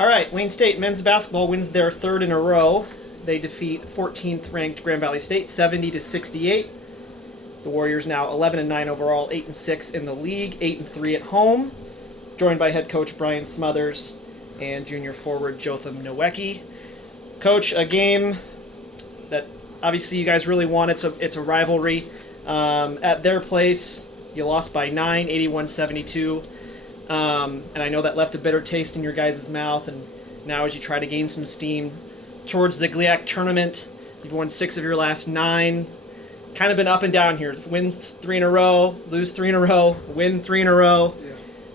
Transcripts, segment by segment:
All right, Wayne State men's basketball wins their third in a row. They defeat 14th ranked Grand Valley State 70-68. The Warriors now 11-9 overall, 8-6 in the league, 8-3 at home. Joined by head coach Bryan Smothers and junior forward Jotham Nweke. Coach, a game that obviously you guys really want. It's a rivalry. At their place, you lost by 9, 81-72. And I know that left a bitter taste in your guys' mouth. And now as you try to gain some steam towards the GLIAC tournament, you've won 6 of your last 9. Kind of been up and down here. Wins 3 in a row, lose 3 in a row, win 3 in a row.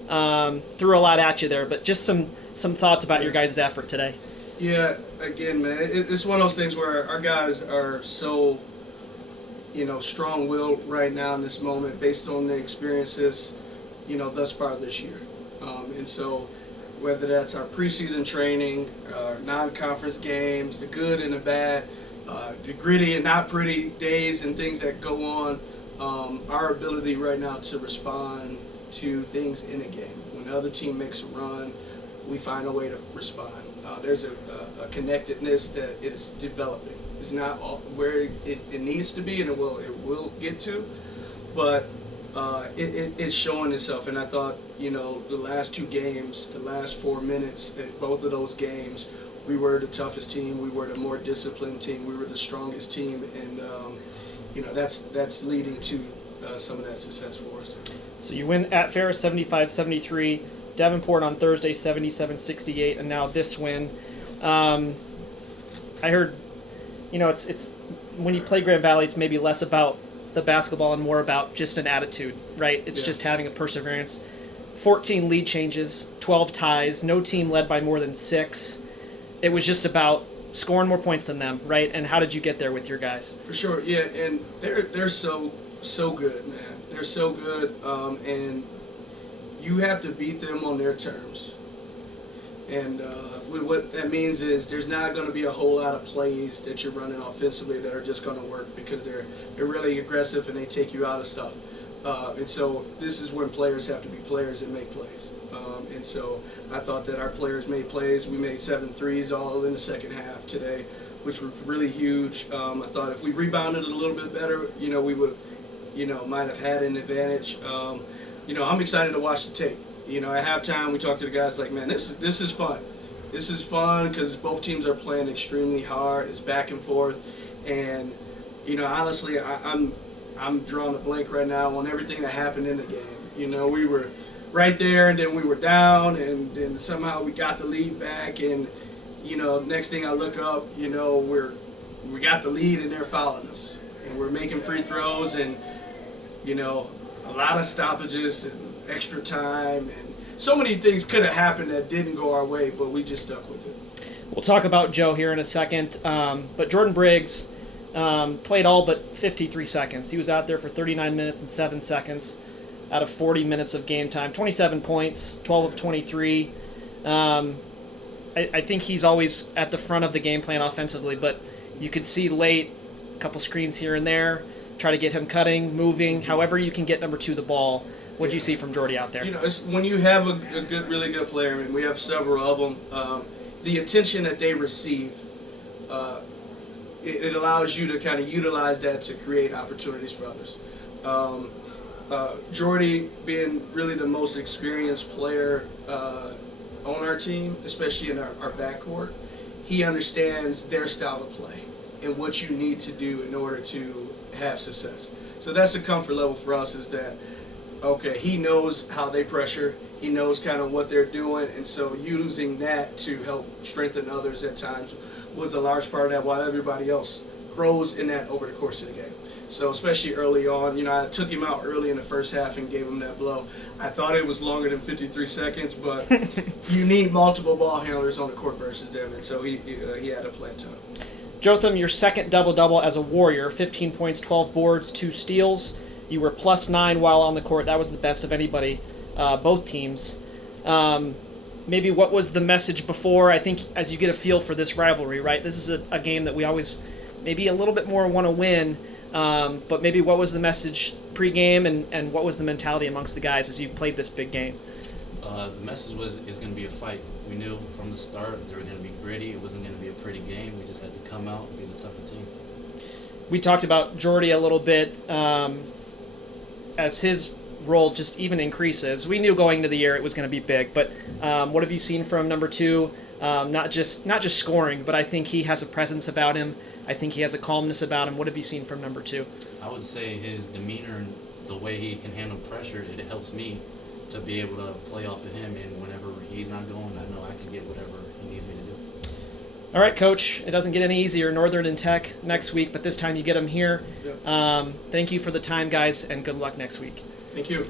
Yeah. Threw a lot at you there, but just some thoughts about your guys' effort today. Yeah, again, man, it's one of those things where our guys are so, strong-willed right now in this moment based on their experiences, thus far this year. And so whether that's our preseason training, our non-conference games, the good and the bad, the gritty and not pretty days and things that go on, our ability right now to respond to things in a game. When the other team makes a run, we find a way to respond. There's a connectedness that is developing. It's not all where it needs to be, and it will get to, but it's showing itself. And I thought, the last 2 games, the last 4 minutes, both of those games, we were the toughest team. We were the more disciplined team. We were the strongest team, and that's leading to some of that success for us. So you win at Ferris 75-73, Davenport on Thursday 77-68, and now this win. I heard, it's when you play Grand Valley, it's maybe less about the basketball and more about just an attitude, right? It's just having a perseverance. 14 lead changes, 12 ties, no team led by more than 6. It was just about scoring more points than them, right? And how did you get there with your guys? For sure, yeah, and they're so good, man. They're so good, and you have to beat them on their terms. And what that means is there's not going to be a whole lot of plays that you're running offensively that are just going to work because they're really aggressive and they take you out of stuff. And so this is when players have to be players and make plays. And so I thought that our players made plays. We made 7 threes all in the second half today, which was really huge. I thought if we rebounded a little bit better, we would, might have had an advantage. I'm excited to watch the tape. At halftime, we talked to the guys like, man, this is fun. This is fun because both teams are playing extremely hard. It's back and forth. And, honestly, I'm drawing a blank right now on everything that happened in the game. We were right there, and then we were down, and then somehow we got the lead back. And, next thing I look up, we got the lead, and they're fouling us. And we're making free throws, and, a lot of stoppages and extra time, and so many things could have happened that didn't go our way, but we just stuck with it. We'll talk about Joe here in a second, but Jordan Briggs played all but 53 seconds. He was out there for 39 minutes and 7 seconds out of 40 minutes of game time. 27 points, 12 of 23. I think he's always at the front of the game plan offensively, but you could see late, a couple screens here and there, try to get him cutting, moving, however you can get number 2 the ball. What do you see from Jordy out there? It's when you have a really good player, and we have several of them, the attention that they receive, it allows you to kind of utilize that to create opportunities for others. Jordy being really the most experienced player on our team, especially in our backcourt, he understands their style of play and what you need to do in order to have success. So that's the comfort level for us, is that, okay, he knows how they pressure, he knows kind of what they're doing, and so using that to help strengthen others at times was a large part of that, while everybody else grows in that over the course of the game. So especially early on, I took him out early in the first half and gave him that blow. I thought it was longer than 53 seconds, but you need multiple ball handlers on the court versus them, and so he had to play a ton. Jotham, your second double-double as a Warrior, 15 points, 12 boards, 2 steals. You were +9 while on the court. That was the best of anybody, both teams. Maybe what was the message before? I think as you get a feel for this rivalry, right? This is a game that we always maybe a little bit more want to win, but maybe what was the message pregame, and what was the mentality amongst the guys as you played this big game? The message was it's going to be a fight. We knew from the start they were going to be gritty. It wasn't going to be a pretty game. We just had to come out and be the tougher team. We talked about Jordy a little bit as his role just even increases. We knew going into the year it was going to be big, but what have you seen from number 2? Not just scoring, but I think he has a presence about him. I think he has a calmness about him. What have you seen from number 2? I would say his demeanor and the way he can handle pressure, it helps me to be able to play off of him, and whenever he's not going, I know I can get whatever he needs me to do. All right, Coach. It doesn't get any easier. Northern and Tech next week, but this time you get them here. Yep. Thank you for the time, guys, and good luck next week. Thank you.